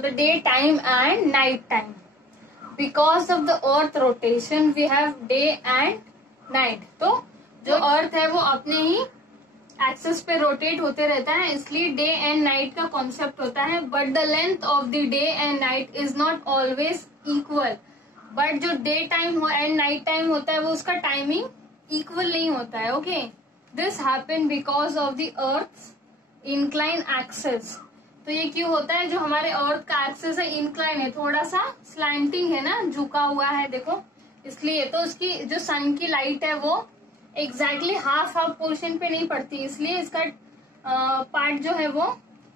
the day time and night time. Because of the earth rotation we have day and night. तो जो अर्थ है वो अपने ही axis पे रोटेट होते रहता है, इसलिए डे एंड नाइट का कॉन्सेप्ट होता है. But the length of the day and night is not always equal. But जो day time and night time होता है वो उसका टाइमिंग इक्वल नहीं होता है. Okay, this happen because of the earth incline axis. तो ये क्यों होता है? जो हमारे अर्थ का एक्सिस है इंक्लाइन है, थोड़ा सा स्लैंटिंग है ना, झुका हुआ है देखो, इसलिए. तो उसकी जो सन की लाइट है वो एग्जैक्टली हाफ पोर्शन पे नहीं पड़ती, इसलिए इसका पार्ट जो है वो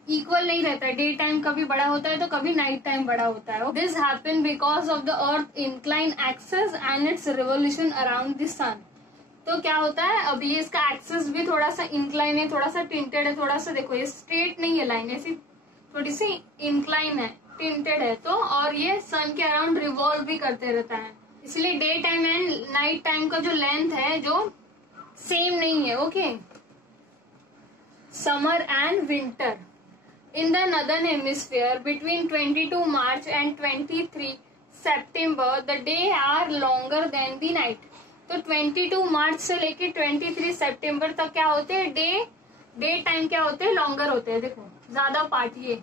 इक्वल नहीं रहता है. डे टाइम कभी बड़ा होता है तो कभी नाइट टाइम बड़ा होता है. This happen because of the earth incline axis and its revolution around the sun. तो क्या होता है, अब ये इसका एक्सिस भी थोड़ा सा इंक्लाइन है, थोड़ा सा टिंटेड है, थोड़ा सा देखो ये स्ट्रेट नहीं है लाइन, ऐसी थोड़ी सी इंक्लाइन है, टिंटेड है. तो और ये सन के अराउंड रिवॉल्व भी करते रहता है, इसलिए day time and night time का जो लेंथ है जो सेम नहीं है. Okay, summer and winter. In the northern hemisphere between 22 March and 23 September the day are longer than the night. तो 22 मार्च से लेके 23 सितंबर तक क्या होते हैं, डे टाइम क्या होते हैं, लॉन्गर होते हैं. देखो ज्यादा पार्ट ये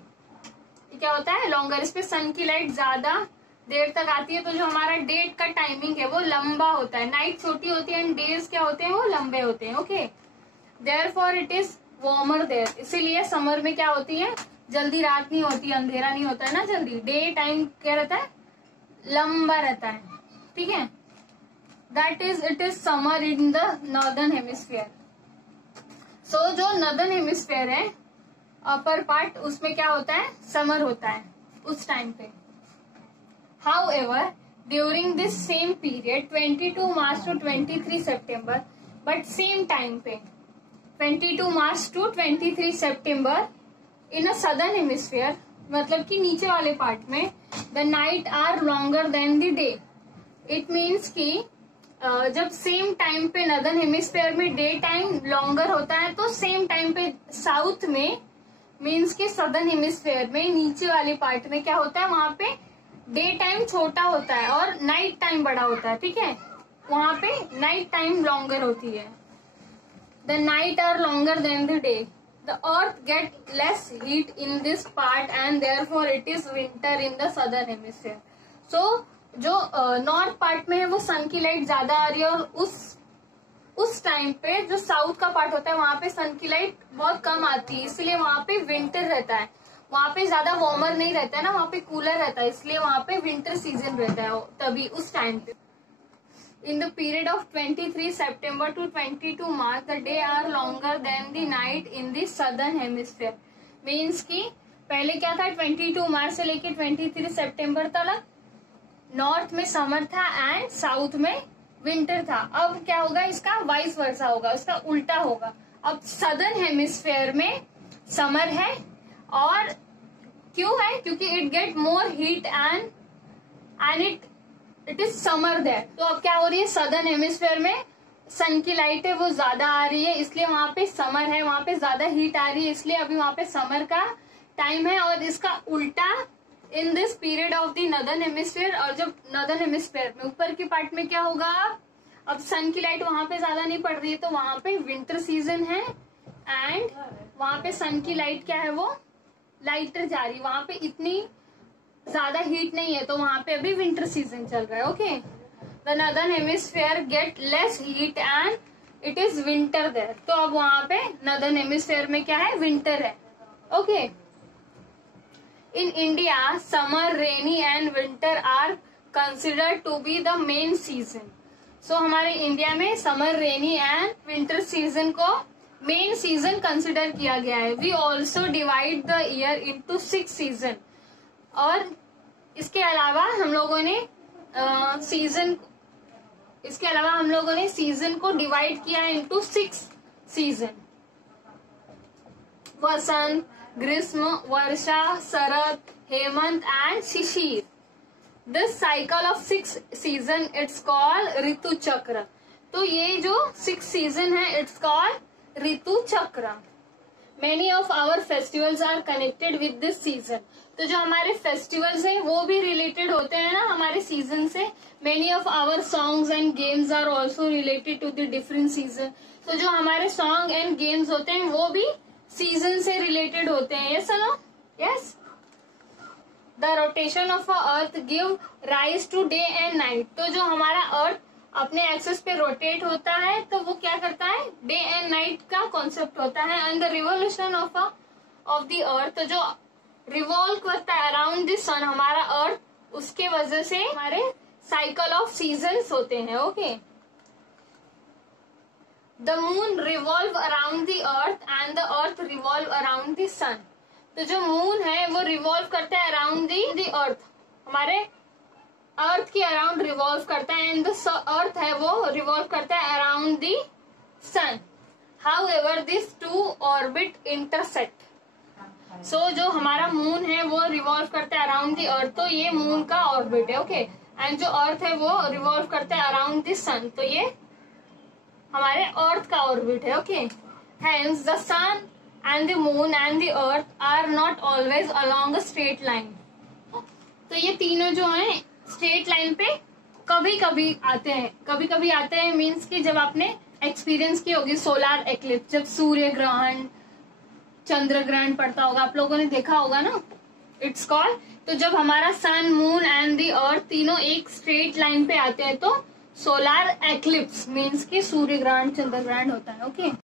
क्या होता है, लॉन्गर. इस पे सन की लाइट ज्यादा देर तक आती है, तो जो हमारा डे का टाइमिंग है वो लंबा होता है. नाइट छोटी होती है एंड डेज क्या होते हैं, वो लंबे होते हैं. Okay, therefore it is warmer there. इसीलिए समर में क्या होती है, जल्दी रात नहीं होती, अंधेरा नहीं होता है ना जल्दी. डे टाइम क्या रहता है, लंबा रहता है. ठीक है, that is it is summer in the northern hemisphere. So जो नॉर्दर्न हेमिस्फीयर है अपर पार्ट, उसमें क्या होता है, समर होता है उस टाइम पे. However, during this same period 22 March to 23 September, but same time पे 22 March to 23 September in a southern hemisphere, मतलब कि नीचे वाले पार्ट में, the night are longer than the day. It means कि जब सेम टाइम पे नदर्न हेमिस्फीयर में डे टाइम लॉन्गर होता है, तो सेम टाइम पे साउथ में, मीन्स कि सदर्न हेमिस्फीयर में नीचे वाले पार्ट में क्या होता है, वहां पे डे टाइम छोटा होता है और नाइट टाइम बड़ा होता है. ठीक है, वहां पे नाइट टाइम लॉन्गर होती है. The night are longer than the day. The earth get less heat in this part and therefore it is winter in the southern hemisphere. So जो नॉर्थ पार्ट में है वो सन की लाइट ज्यादा आ रही है, और उस टाइम पे जो साउथ का पार्ट होता है वहां पे सन की लाइट बहुत कम आती है, इसलिए वहां पे विंटर रहता है. वहां पे ज्यादा वार्मर नहीं रहता है ना, वहां पे कूलर रहता है, इसलिए वहां पे विंटर सीजन रहता है तभी उस टाइम पे. In the period of 23 September to 22 March the day are longer than the night in the southern hemisphere. Means कि पहले क्या था, 22 मार्च से लेके 23 सितंबर तक नॉर्थ में समर था एंड साउथ में विंटर था. अब क्या होगा, इसका वाइस वर्सा होगा, उसका उल्टा होगा. अब सदर्न हेमिस्फीयर में समर है, और क्यों है, क्योंकि it get more heat and it is summer there. तो अब क्या हो रही है, सदर्न हेमिस्फीयर में सन की लाइट है वो ज्यादा आ रही है, इसलिए वहां पे समर है, वहां पे ज्यादा हीट आ रही है, इसलिए अभी वहां पे समर का टाइम है. और इसका उल्टा in this period of the northern hemisphere. और जब नॉर्दर्न हेमिस्फीयर में ऊपर की पार्ट में क्या होगा, अब सन की लाइट वहां पे ज्यादा नहीं पड़ रही है, तो वहां पे विंटर सीजन है एंड वहां पे सन की लाइट क्या है, वो लाइटर जा रही, वहां पे इतनी ज्यादा हीट नहीं है, तो वहां पे अभी विंटर सीजन चल रहा है. Okay, the northern hemisphere get less heat and it is winter there. तो अब वहां पे नॉर्दर्न हेमिस्फीयर में क्या है, विंटर है. Okay, in India summer, rainy and winter are considered to be the main season. So हमारे इंडिया में summer, rainy and winter season को मेन सीजन कंसिडर किया गया है. We also divide the year into 6 season. और इसके अलावा हम लोगों ने सीजन को डिवाइड किया into 6 season. Vasant, grishma, varsha, sharad, hemant and shishir. This cycle of 6 season it's called ऋतु चक्र. तो ये जो 6 सीजन है इट्स कॉल्ड ऋतु चक्र. Many of our festivals are connected with this season. तो जो हमारे फेस्टिवल्स हैं वो भी रिलेटेड होते हैं ना हमारे सीजन से। Many of our songs and games are also related to the different season. तो जो हमारे सॉन्ग एंड गेम्स होते हैं वो भी सीजन से रिलेटेड होते हैं। Yes no? Yes. The rotation of a earth give rise to day and night. तो जो हमारा अर्थ अपने एक्सेस पे रोटेट होता है तो वो क्या करता है, डे एंड नाइट का कॉन्सेप्ट होता है। And the revolution of the अर्थ, तो जो रिवॉल्व करता है अराउंड द सन हमारा अर्थ, उसके वजह से हमारे साइकिल ऑफ सीजन्स होते हैं। Okay. The moon revolve around the earth and the earth revolve around the sun. तो जो मून है वो रिवॉल्व करता है अराउंड द अर्थ, हमारे अर्थ के अराउंड रिवॉल्व करता है। एंड द अर्थ है वो रिवॉल्व करता है around the sun. However this two orbit intersect. So जो हमारा मून है वो रिवॉल्व करता है अराउंड द अर्थ, तो ये मून का ऑर्बिट है। ओके। एंड जो अर्थ है वो रिवॉल्व करता है अराउंड द सन, तो ये हमारे अर्थ का ऑर्बिट है। Okay. Hence the sun and the moon and the earth are not always along a straight line. तो ये तीनों जो हैं स्ट्रेट लाइन पे कभी कभी आते हैं। कभी कभी आते हैं मीन्स कि जब आपने एक्सपीरियंस की होगी सोलार एक्लिप्स, जब सूर्य ग्रहण चंद्र ग्रहण पड़ता होगा, आप लोगों ने देखा होगा ना, इट्स कॉल्ड। तो जब हमारा sun moon and the earth तीनों एक स्ट्रेट लाइन पे आते हैं तो सोलार एक्लिप्स मीन्स कि सूर्य ग्रहण चंद्र ग्रहण होता है। ओके।